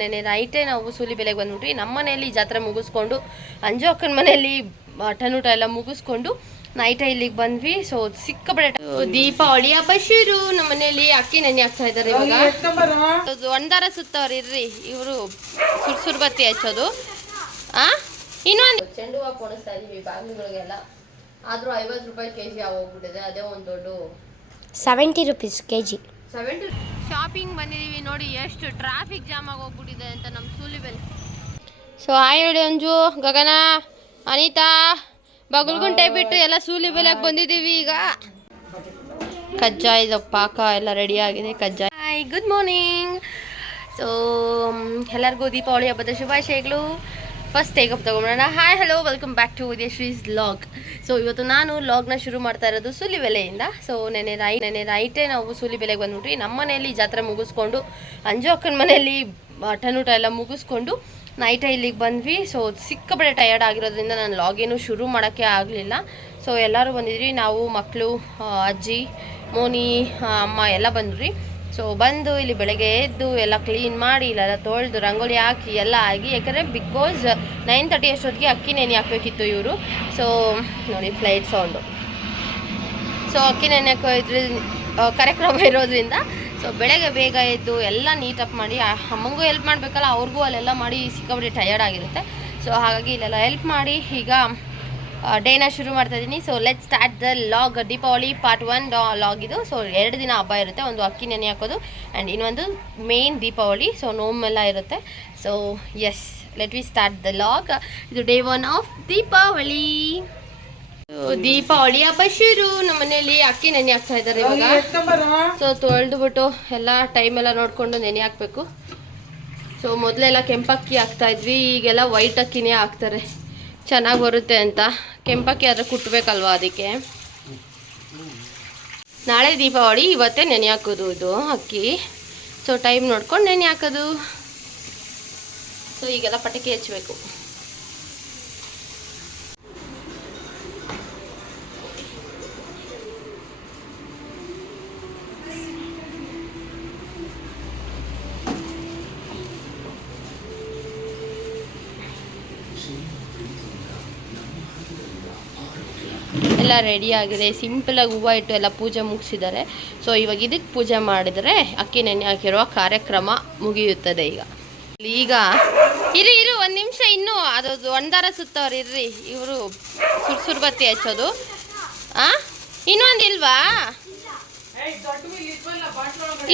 ನೆನೆ ನೈಟೇ ನಾವು ಸೂಲಿಬೆಲೆಗೆ ಬಂದ್ಬಿಟ್ವಿ. ನಮ್ಮ ಮನೆಯಲ್ಲಿ ಜಾತ್ರೆ ಮುಗಿಸ್ಕೊಂಡು ಅಂಜು ಅಕ್ಕನ ಮನೆಯಲ್ಲಿ ಮಟನ್ ಊಟ ಎಲ್ಲ ಮುಗಿಸ್ಕೊಂಡು ನೈಟೇ ಇಲ್ಲಿಗೆ ಬಂದ್ವಿ. ಸೊ ಸಿಕ್ಕಾಪಟ್ಟೆ ದೀಪಾವಳಿ ಹಬ್ಬ ಶುರು. ನಮ್ಮ ಮನೆಯಲ್ಲಿ ಅಕ್ಕಿ ನೆನೆ ಹಾಕ್ತಾ ಇದ್ದಾರೆ ಇವಾಗ. ಒಂದಾರ ಸುತ್ತವ್ರು ಇರ್ರಿ, ಇವರು ಸುರ್ಸುರ್ ಬತ್ತಿ ಹಚ್ಚೋದು. ಇನ್ನೊಂದು ಚೆಂಡು ಹೂವು ಪೋಣಿಸ್ತಾ ಇದೀವಿ ಬಾಗಿಲುಗಳಿಗೆಲ್ಲ. ಆದ್ರೂ 50 ರೂಪಾಯಿ ಕೆಜಿ ಆಗೋಗ್ಬಿಟ್ಟಿದೆ. ಅದೇ ಒಂದು ದೊಡ್ಡ 70 ರೂಪೀಸ್ ಕೆಜಿ. 70 ಶಾಪಿಂಗ್ ಬಂದಿದ್ದೀವಿ. ನೋಡಿ ಎಷ್ಟು ಟ್ರಾಫಿಕ್ ಜಾಮ್ ಆಗೋಗ್ಬಿಟ್ಟಿದೆ ಅಂತ ನಮ್ಮ ಸೂಲಿಬೆಲೆ. ಸೊ ಹಾಯ್ ಹೇಳಿ ಅಂಜು, ಗಗನ, ಅನಿತಾ, ಬಗಲ್ಗುಂಟೆ ಬಿಟ್ಟು ಎಲ್ಲ ಸೂಲಿಬೆಲೆಗೆ ಬಂದಿದ್ದೀವಿ. ಈಗ ಕಜ್ಜಾಯದ ಪಾಕ ಎಲ್ಲ ರೆಡಿ ಆಗಿದೆ. ಕಜ್ಜಾಯ. Hi, good morning. ಸೊ ಎಲ್ಲರಿಗೂ ದೀಪಾವಳಿ ಹಬ್ಬದ ಶುಭಾಶಯಗಳು. ಫಸ್ಟ್ ಟೇಕಪ್ ತೊಗೊಂಡ್ಬಿಡೋಣ. Hi, hello, welcome back to Udayashree's vlog. So ಇವತ್ತು ನಾನು ವ್ಲಾಗ್ನ ಶುರು ಮಾಡ್ತಾ ಇರೋದು ಸೂಲಿಬೆಲೆಯಿಂದ. ಸೊ ನೆನೆ ನೈಟೇ ನಾವು ಸೂಲಿಬೆಲೆಗೆ ಬಂದ್ಬಿಟ್ವಿ. ನಮ್ಮ ಮನೆಯಲ್ಲಿ ಜಾತ್ರೆ ಮುಗಿಸ್ಕೊಂಡು ಅಂಜು ಅಕ್ಕನ ಮನೆಯಲ್ಲಿ ಮಟನ್ ಊಟ ಎಲ್ಲ ಮುಗಿಸ್ಕೊಂಡು ನೈಟೇ ಇಲ್ಲಿಗೆ ಬಂದ್ವಿ. ಸೊ ಸಿಕ್ಕಾಪಟ್ಟೆ ಟಯರ್ಡ್ ಆಗಿರೋದ್ರಿಂದ ನಾನು ವ್ಲಾಗೇನು ಶುರು ಮಾಡೋಕ್ಕೆ ಆಗಲಿಲ್ಲ. ಸೊ ಎಲ್ಲರೂ ಬಂದಿದ್ವಿ, ನಾವು ಮಕ್ಕಳು, ಅಜ್ಜಿ, ಮೋನಿ, ಅಮ್ಮ ಎಲ್ಲ ಬಂದ್ವಿ. ಸೊ ಬಂದು ಇಲ್ಲಿ ಬೆಳಗ್ಗೆ ಎದ್ದು ಎಲ್ಲ ಕ್ಲೀನ್ ಮಾಡಿ ಇಲ್ಲೆಲ್ಲ ತೊಳೆದು ರಂಗೋಲಿ ಹಾಕಿ ಎಲ್ಲ ಆಗಿ, ಯಾಕಂದರೆ ಬಿಕಾಸ್ 9:30 ಅಷ್ಟೊತ್ತಿಗೆ ಅಕ್ಕಿ ನೆನೆ ಹಾಕಬೇಕಿತ್ತು ಇವರು. ಸೊ ನೋಡಿ ಫ್ಲೈಟ್ ಸೌಂಡು. ಸೊ ಅಕ್ಕಿ ನೆನೆ ಹಾಕೋ ಕಾರ್ಯಕ್ರಮ ಇರೋದ್ರಿಂದ ಸೊ ಬೆಳಗ್ಗೆ ಬೇಗ ಎದ್ದು ಎಲ್ಲ ನೀಟಪ್ ಮಾಡಿ, ಅಮ್ಮಂಗೂ ಹೆಲ್ಪ್ ಮಾಡಬೇಕಲ್ಲ, ಅವ್ರಿಗೂ ಅಲ್ಲೆಲ್ಲ ಮಾಡಿ ಸಿಕ್ಕಾಪಟ್ಟೆ ಟಯರ್ಡ್ ಆಗಿರುತ್ತೆ. ಸೊ ಹಾಗಾಗಿ ಇಲ್ಲೆಲ್ಲ ಹೆಲ್ಪ್ ಮಾಡಿ ಈಗ ಡೇನ ಶುರು ಮಾಡ್ತಾ ಇದ್ದೀನಿ. So let start the log. Deepavali part 1 log ಇದು. ಸೊ 2 ದಿನ ಹಬ್ಬ ಇರುತ್ತೆ. ಒಂದು ಅಕ್ಕಿ ನೆನೆ ಹಾಕೋದು ಆ್ಯಂಡ್ ಇನ್ನೊಂದು ಮೇನ್ ದೀಪಾವಳಿ. ಸೊ ನೋಮೆಲ್ಲ ಇರುತ್ತೆ. So yes, let we start the log. ಇದು ಡೇ 1 ಆಫ್ ದೀಪಾವಳಿ. ದೀಪಾವಳಿ ಹಬ್ಬ ಶುರು. ನಮ್ಮ ಮನೆಯಲ್ಲಿ ಅಕ್ಕಿ ನೆನೆ ಹಾಕ್ತಾ ಇದ್ದಾರೆ ಇವಾಗ. ಸೊ ತೊಳೆದ್ಬಿಟ್ಟು ಎಲ್ಲ ಟೈಮೆಲ್ಲ ನೋಡಿಕೊಂಡು ನೆನೆ ಹಾಕಬೇಕು. ಸೊ ಮೊದಲೆಲ್ಲ ಕೆಂಪಕ್ಕಿ ಹಾಕ್ತಾ ಇದ್ವಿ, ಈಗೆಲ್ಲ ವೈಟ್ ಅಕ್ಕಿನೇ ಹಾಕ್ತಾರೆ, ಚೆನ್ನಾಗಿ ಬರುತ್ತೆ ಅಂತ. ಕೆಂಪಕ್ಕಿ ಆದರೆ ಕುಟ್ಟಬೇಕಲ್ವ, ಅದಕ್ಕೆ. ನಾಳೆ ದೀಪಾವಳಿ, ಇವತ್ತೇ ನೆನೆ ಹಾಕೋದು ಇದು ಅಕ್ಕಿ. ಸೊ ಟೈಮ್ ನೋಡ್ಕೊಂಡು ನೆನೆ ಹಾಕೋದು. ಸೊ ಈಗೆಲ್ಲ ಪಟಾಕಿ ಹಚ್ಚಬೇಕು. ಎಲ್ಲ ರೆಡಿ ಆಗಿದೆ. ಸಿಂಪಲಾಗಿ ಹೂವು ಇಟ್ಟು ಎಲ್ಲ ಪೂಜೆ ಮುಗಿಸಿದ್ದಾರೆ. ಸೊ ಇವಾಗ ಇದಕ್ಕೆ ಪೂಜೆ ಮಾಡಿದರೆ ಅಕ್ಕಿ ನೆನೆ ಹಾಕಿರುವ ಕಾರ್ಯಕ್ರಮ ಮುಗಿಯುತ್ತದೆ. ಈಗ ಇರು ಒಂದು ನಿಮಿಷ, ಇನ್ನೂ ಅದು ಒಂದಾರ ಸುತ್ತವ್ರು ಇರ್ರಿ, ಇವರು ಸುರ್ಸುರ್ ಬತ್ತಿ ಹಚ್ಚೋದು. ಇನ್ನೊಂದು ಇಲ್ವಾ?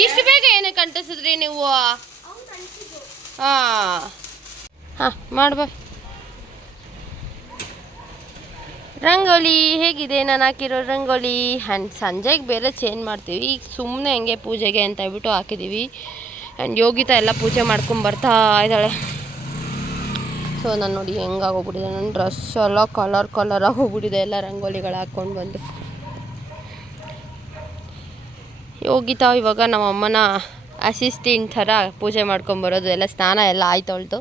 ಇಷ್ಟು ಬೇಗ ಏನಕ್ಕೆ ಅಂಟಿಸಿದ್ರಿ ನೀವು? ಹಾಂ ಮಾಡ್ಬಾ. ರಂಗೋಲಿ ಹೇಗಿದೆ ನಾನು ಹಾಕಿರೋ ರಂಗೋಲಿ? ಆ್ಯಂಡ್ ಸಂಜೆಗೆ ಬೇರೆ ಚೇಂಜ್ ಮಾಡ್ತೀವಿ. ಈಗ ಸುಮ್ಮನೆ ಹಂಗೆ ಪೂಜೆಗೆ ಅಂತ ಹೇಳ್ಬಿಟ್ಟು ಹಾಕಿದ್ದೀವಿ. ಆ್ಯಂಡ್ ಯೋಗಿತಾ ಎಲ್ಲ ಪೂಜೆ ಮಾಡ್ಕೊಂಬರ್ತಾ ಇದ್ದಾಳೆ. ಸೊ ನಾನು ನೋಡಿ ಹೆಂಗಾಗೋಗ್ಬಿಟ್ಟಿದೆ, ನನ್ನ ಡ್ರೆಸ್ ಎಲ್ಲ ಕಲರ್ ಆಗೋಗ್ಬಿಟ್ಟಿದೆ ಎಲ್ಲ ರಂಗೋಲಿಗಳು ಹಾಕ್ಕೊಂಡು ಬಂದು. ಯೋಗಿತಾ ಇವಾಗ ನಮ್ಮ ಅಮ್ಮನ ಅಸಿಸ್ಟೆಂಟ್ ಥರ ಪೂಜೆ ಮಾಡ್ಕೊಂಬರೋದು, ಎಲ್ಲ ಸ್ನಾನ ಎಲ್ಲ ಆಯ್ತವಳ್ದು.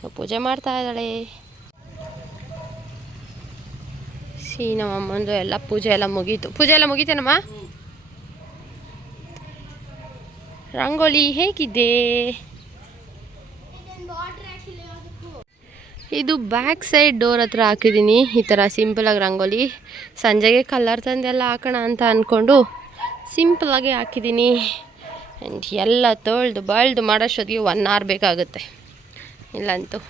ಸೊ ಪೂಜೆ ಮಾಡ್ತಾ ಇದ್ದಾಳೆ. ನಮ್ಮ ಅಮ್ಮಂದು ಎಲ್ಲ ಪೂಜೆ ಎಲ್ಲ ಮುಗೀತು. ಪೂಜೆ ಎಲ್ಲ ಮುಗೀತೇನಮ್ಮ? ರಂಗೋಲಿ ಹೇಗಿದೆ? ಇದು ಬ್ಯಾಕ್ ಸೈಡ್ ಡೋರ್ ಹತ್ರ ಹಾಕಿದ್ದೀನಿ. ಈ ಥರ ಸಿಂಪಲಾಗಿ ರಂಗೋಲಿ. ಸಂಜೆಗೆ ಕಲರ್ ತಂದೆಲ್ಲ ಹಾಕೋಣ ಅಂತ ಅಂದ್ಕೊಂಡು ಸಿಂಪಲಾಗಿ ಹಾಕಿದ್ದೀನಿ. ಆ್ಯಂಡ್ ಎಲ್ಲ ತೊಳೆದು ಬಳ್ದು ಮಾಡೋಷ್ಟೊತ್ತಿಗೆ 1 hour ಬೇಕಾಗುತ್ತೆ ಇಲ್ಲಂತೂ.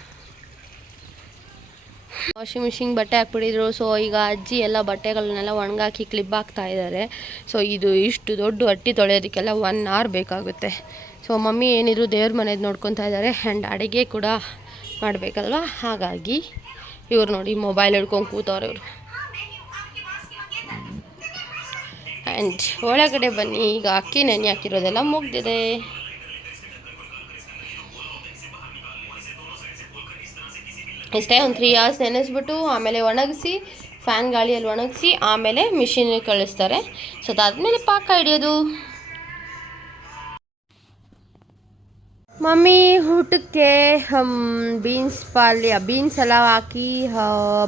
ವಾಷಿಂಗ್ ಮಿಷಿನ್ ಬಟ್ಟೆ ಹಾಕ್ಬಿಟ್ಟಿದ್ರು. ಸೊ ಈಗ ಅಜ್ಜಿ ಎಲ್ಲ ಬಟ್ಟೆಗಳನ್ನೆಲ್ಲ ಒಣಗಾಕಿ ಕ್ಲಿಪ್ ಹಾಕ್ತಾ ಇದ್ದಾರೆ. ಸೊ ಇದು ಇಷ್ಟು ದೊಡ್ಡ ಹಟ್ಟಿ ತೊಳೆಯೋದಕ್ಕೆಲ್ಲ 1 hour ಬೇಕಾಗುತ್ತೆ. ಸೊ ಮಮ್ಮಿ ಏನಿದ್ರು ದೇವ್ರ ಮನೇದು ನೋಡ್ಕೊತಾ ಇದ್ದಾರೆ. ಆ್ಯಂಡ್ ಅಡುಗೆ ಕೂಡ ಮಾಡಬೇಕಲ್ವ, ಹಾಗಾಗಿ ಇವ್ರು ನೋಡಿ ಮೊಬೈಲ್ ಹಿಡ್ಕೊಂಡು ಕೂತವ್ರೆ ಇವರು. ಆ್ಯಂಡ್ ಒಳಗಡೆ ಬನ್ನಿ. ಈಗ ಅಕ್ಕಿ ನೆನೆ ಹಾಕಿರೋದೆಲ್ಲ ಮುಗ್ದಿದೆ. ಇಷ್ಟೇ, ಒಂದು 3 hours ನೆನೆಸ್ಬಿಟ್ಟು ಆಮೇಲೆ ಒಣಗಿಸಿ ಫ್ಯಾನ್ ಗಾಳಿಯಲ್ಲಿ ಒಣಗಿಸಿ ಆಮೇಲೆ ಮಿಷಿನಿಗೆ ಕಳಿಸ್ತಾರೆ. ಸೊ ಅದಾದಮೇಲೆ ಪಾಕ ಹಿಡಿಯೋದು. ಮಮ್ಮಿ ಊಟಕ್ಕೆ ಬೀನ್ಸ್ ಎಲ್ಲ ಹಾಕಿ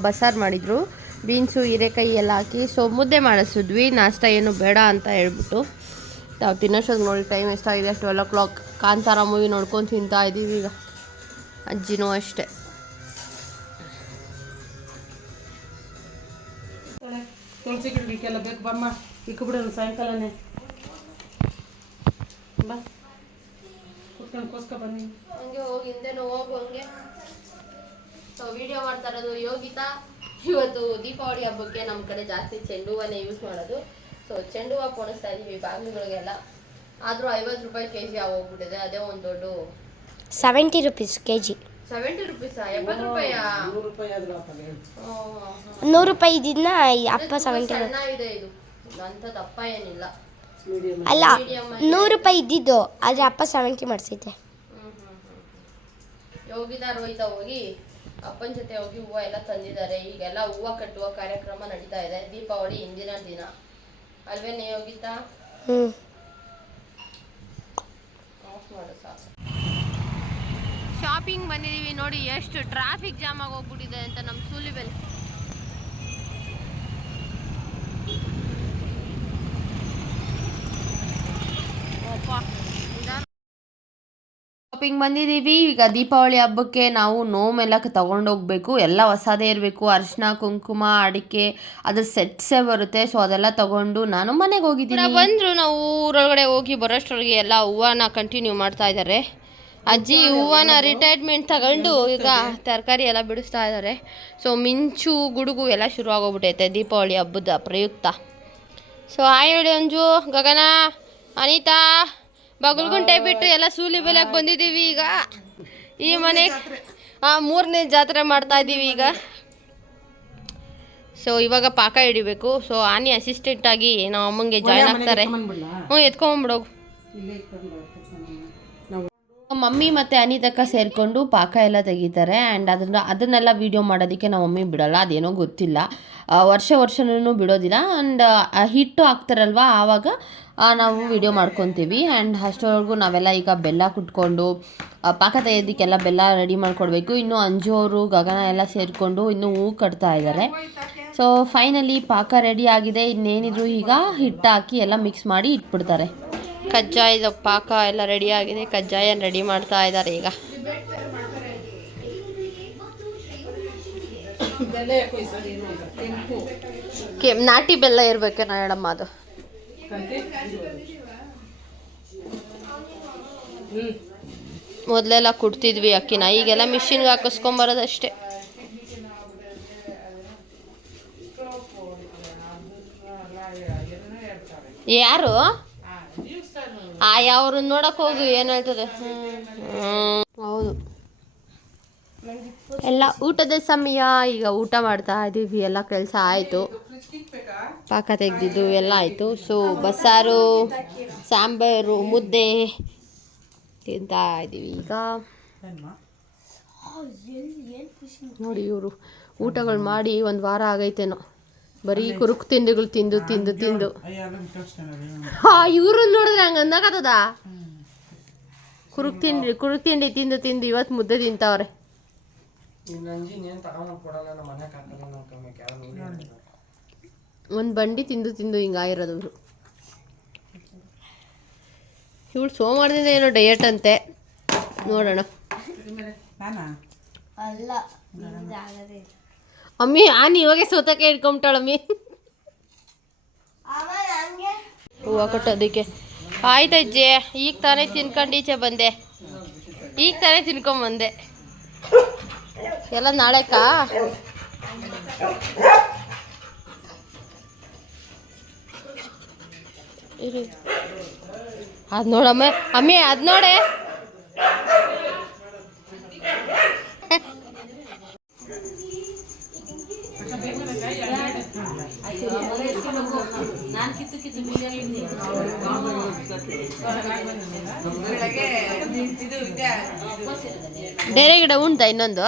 ಬಸಾರು ಮಾಡಿದರು. ಬೀನ್ಸು ಹೀರೆಕಾಯಿ ಎಲ್ಲ ಹಾಕಿ ಸೊ ಮುದ್ದೆ ಮಾಡಿಸಿದ್ವಿ. ನಾಷ್ಟ ಏನು ಬೇಡ ಅಂತ ಹೇಳ್ಬಿಟ್ಟು ನಾವು ತಿನ್ನೋಷ್ಟೊಂದು ನೋಡಿ ಟೈಮ್ ಎಷ್ಟಾಗಿದೆ 12 o'clock. ಕಾಂತಾರ ಮೂವಿ ನೋಡ್ಕೊಂಡು ತಿಂತಾ ಇದ್ದೀವಿ ಈಗ. ಅಜ್ಜಿನೂ ಅಷ್ಟೇ. ತುಳಸಿ ಗಿಡಕ್ಕೆಲ್ಲ ಬೇಕು ಬಮ್ಮ ಇಕ್ಬಿಡೋಣ ಸಾಯಂಕಾಲನೇ ಬಾ ಕುತ್ಕೊಂಡು ಕೋಸ್ಕೊ ಬನ್ನಿ. ಹಂಗೆ ಹೋಗಿ ಹಿಂದೆನೂ ಹೋಗು ಹಂಗೆ. ಸೊ ವಿಡಿಯೋ ಮಾಡ್ತಾ ಇರೋದು ಯೋಗಿತಾ. ಇವತ್ತು ದೀಪಾವಳಿ ಹಬ್ಬಕ್ಕೆ ನಮ್ಮ ಕಡೆ ಜಾಸ್ತಿ ಚೆಂಡು ಹೂವನ್ನೇ ಯೂಸ್ ಮಾಡೋದು. ಸೊ ಚೆಂಡು ಹೂವು ಪೋಣಿಸ್ತಾ ಇದ್ದೀವಿ ಬಾಗಿಲುಗಳಿಗೆಲ್ಲ. ಆದರೂ 50 ರೂಪಾಯಿ kg ಆಗೋಗ್ಬಿಟ್ಟಿದೆ. ಅದೇ ಒಂದು ದೊಡ್ಡ 70 rupees kg. 70 ರೂಪೀಸಾ? 70 ರೂಪಾಯಾ? 100 ರೂಪಾಯಿ ಆದ್ರೂ ಹಾಕಲ್ಲ. 100 ರೂಪಾಯಿ ಇದ್ದಿದ್ನ ಅಪ್ಪ 70 ಸಣ್ಣ ಇದೆ ಇದು, ಅಂತ ದಪ್ಪ ಏನಿಲ್ಲ. ಮೀಡಿಯಂ ಅಲ್ಲ 100 ರೂಪಾಯಿ ಇದ್ದಿದ್ದು ಆದರೆ ಅಪ್ಪ 70 ಮಾಡಿಸೈತೆ. ಯೋಗಿತಾ ರೋಹಿತ ಹೋಗಿ ಅಪ್ಪನ ಜೊತೆ ಹೋಗಿ ಹೂವು ಎಲ್ಲ ತಂದಿದ್ದಾರೆ. ಈಗೆಲ್ಲ ಹೂವು ಕಟ್ಟುವ ಕಾರ್ಯಕ್ರಮ ನಡೀತಾ ಇದೆ. ದೀಪಾವಳಿ ಹಿಂದಿನ ದಿನ ಅಲ್ವೇನೆ ಯೋಗಿತಾ? ಆಫ್ ಮಾಡು ಸಾಕು. ಶಾಪಿಂಗ್ ಬಂದಿದ್ದೀವಿ ನೋಡಿ, ಎಷ್ಟು ಟ್ರಾಫಿಕ್ ಜಾಮ್ ಆಗಿ ಹೋಗ್ಬಿಟ್ಟಿದೆ ಅಂತ ನಮ್ಮ ಸೂಲಿಬೆಲ್. ಶಾಪಿಂಗ್ ಬಂದಿದ್ದೀವಿ. ಈಗ ದೀಪಾವಳಿ ಹಬ್ಬಕ್ಕೆ ನಾವು ನೋಮೆಲ್ಲ ತಗೊಂಡೋಗ್ಬೇಕು. ಎಲ್ಲ ಹೊಸದೇ ಇರಬೇಕು. ಅರಿಶಿನ ಕುಂಕುಮ ಅಡಿಕೆ ಅದ್ರ ಸೆಟ್ಸೇ ಬರುತ್ತೆ. ಸೊ ಅದೆಲ್ಲ ತಗೊಂಡು ನಾನು ಮನೆಗೆ ಹೋಗಿದ್ದೀನಿ. ಬಂದರು ನಾವು ಊರೊಳಗಡೆ ಹೋಗಿ ಬರೋಷ್ಟರೊಳಗೆ ಎಲ್ಲ ಹೂವನ ಕಂಟಿನ್ಯೂ ಮಾಡ್ತಾ ಇದ್ದಾರೆ. ಅಜ್ಜಿ ಹೂವನ ರಿಟೈರ್ಮೆಂಟ್ ತಗೊಂಡು ಈಗ ತರಕಾರಿ ಎಲ್ಲ ಬಿಡಿಸ್ತಾ ಇದ್ದಾರೆ. ಸೊ ಮಿಂಚು ಗುಡುಗು ಎಲ್ಲ ಶುರು ಆಗೋಗ್ಬಿಟ್ಟೈತೆ ದೀಪಾವಳಿ ಹಬ್ಬದ ಪ್ರಯುಕ್ತ. ಸೊ ಹಾಯ್ ಹೇಳಿ ಅಂಜು, ಗಗನ, ಅನಿತಾ. ಬಗಲ್ಗುಂಟೆ ಬಿಟ್ಟು ಎಲ್ಲ ಸೂಲಿ ಬೆಲೆಗೆ ಬಂದಿದ್ದೀವಿ ಈಗ. ಈ ಮನೆ 3ನೇ ಜಾತ್ರೆ ಮಾಡ್ತಾ ಇದ್ದೀವಿ ಈಗ. ಸೊ ಇವಾಗ ಪಾಕ ಹಿಡಿಬೇಕು. ಸೊ ಆನಿ ಅಸಿಸ್ಟೆಂಟ್ ಆಗಿ ನಮ್ಮ ಅಮ್ಮಂಗೆ ಜಾಯ್ನ್ ಆಗ್ತಾರೆ. ಎತ್ಕೊಂಡ್ಬಿಡೋಗು. ಮಮ್ಮಿ ಮತ್ತು ಅನಿತಕ್ಕ ಸೇರಿಕೊಂಡು ಪಾಕ ಎಲ್ಲ ತೆಗಿತಾರೆ. ಆ್ಯಂಡ್ ಅದನ್ನೆಲ್ಲ ವೀಡಿಯೋ ಮಾಡೋದಕ್ಕೆ ನಮ್ಮ ಮಮ್ಮಿ ಬಿಡೋಲ್ಲ. ಅದೇನೋ ಗೊತ್ತಿಲ್ಲ, ವರ್ಷನೂ ಬಿಡೋದಿಲ್ಲ. ಆ್ಯಂಡ್ ಹಿಟ್ಟು ಹಾಕ್ತಾರಲ್ವ ಆವಾಗ ನಾವು ವಿಡಿಯೋ ಮಾಡ್ಕೊತೀವಿ. ಆ್ಯಂಡ್ ಅಷ್ಟರವರೆಗೂ ನಾವೆಲ್ಲ ಈಗ ಬೆಲ್ಲ ಕುಟ್ಕೊಂಡು ಪಾಕ ತೆಗೆಯೋದಕ್ಕೆಲ್ಲ ಬೆಲ್ಲ ರೆಡಿ ಮಾಡಿಕೊಡ್ಬೇಕು. ಇನ್ನು ಅಂಜು ಅವರು ಗಗನ ಎಲ್ಲ ಸೇರಿಕೊಂಡು ಇನ್ನೂ ಹೂ ಕಟ್ತಾ ಇದ್ದಾರೆ. ಸೊ ಫೈನಲಿ ಪಾಕ ರೆಡಿ ಆಗಿದೆ. ಇನ್ನೇನಿದ್ರು ಈಗ ಹಿಟ್ಟು ಹಾಕಿ ಎಲ್ಲ ಮಿಕ್ಸ್ ಮಾಡಿ ಇಟ್ಬಿಡ್ತಾರೆ. ಕಜ್ಜಾಯದ ಪಾಕ ಎಲ್ಲ ರೆಡಿ ಆಗಿದೆ. ಕಜ್ಜಾಯ ರೆಡಿ ಮಾಡ್ತಾ ಇದ್ದಾರೆ ಈಗ. ನಾಟಿ ಬೆಲ್ಲ ಇರ್ಬೇಕು ಮೇಡಮ್ ಅದು. ಮೊದಲೆಲ್ಲ ಕುಟ್ತಿದ್ವಿ ಅಕ್ಕಿನ, ಈಗೆಲ್ಲ ಮಿಷಿನ್ಗೆ ಹಾಕಿಸ್ಕೊಂಬರೋದಷ್ಟೇ. ಯಾರು ಅವ್ರನ್ನ ನೋಡಕ್ ಹೋಗು ಏನು ಹೇಳ್ತದೆ. ಹೌದು, ಎಲ್ಲ ಊಟದ ಸಮಯ. ಈಗ ಊಟ ಮಾಡ್ತಾ ಇದ್ದೀವಿ. ಎಲ್ಲ ಕೆಲಸ ಆಯಿತು, ಪಾಕ ತೆಗೆದಿದ್ದು ಎಲ್ಲ ಆಯಿತು. ಸೊ ಬಸ್ಸಾರು, ಸಾಂಬಾರು, ಮುದ್ದೆ ತಿಂತಾ ಇದ್ದೀವಿ ಈಗ. ನೋಡಿ ಇವರು ಊಟಗಳು ಮಾಡಿ 1 ವಾರ ಆಗೈತೇನೋ. ಬರೀ ಕುರುಕು ತಿಂಡಿಗಳು ತಿಂದು ತಿಂದು ತಿಂದು ಇವ್ರನ್ನ ನೋಡಿದ್ರೆ ಹಂಗೆ ಅಂದಾಕತ್ತದ. ಕುರುಕು ತಿಂಡಿ ತಿಂದು ತಿಂದು ಇವತ್ತು ಮುದ್ದೆ ತಿಂತಾವ್ರೆ. ಒಂದು ಬಂಡಿ ತಿಂದು ತಿಂದು ಹಿಂಗಾಗಿರೋದು ಇವರು. ಇವಳು ಸೋಮವಾರದಿಂದ ಏನೋ ಡಯಟ್ ಅಂತೆ, ನೋಡೋಣ. ಅಮ್ಮಿ ಆನಿ ಇವಾಗೆ ಸೋತಕ್ಕೆ ಇಟ್ಕೊಂಬಿಟ್ಟಾಳಮ್ಮಿ ಹೂವು ಕಟ್ಟೋದಕ್ಕೆ. ಆಯ್ತಜ್ಜಿ, ಈಗ ತಾನೇ ತಿನ್ಕೊಂಡು ಈಚೆ ಬಂದೆ. ಈಗ ತಾನೇ ತಿನ್ಕೊಂಬಂದೆ. ಎಲ್ಲ ನಾಳೆಕಾ? ಇರಿ ಅದು ನೋಡಮ್ಮ ಅಮ್ಮಿ, ಅದು ನೋಡೆ. ಬೇರೆ ಗಿಡ ಉಂಟಾ ಇನ್ನೊಂದು?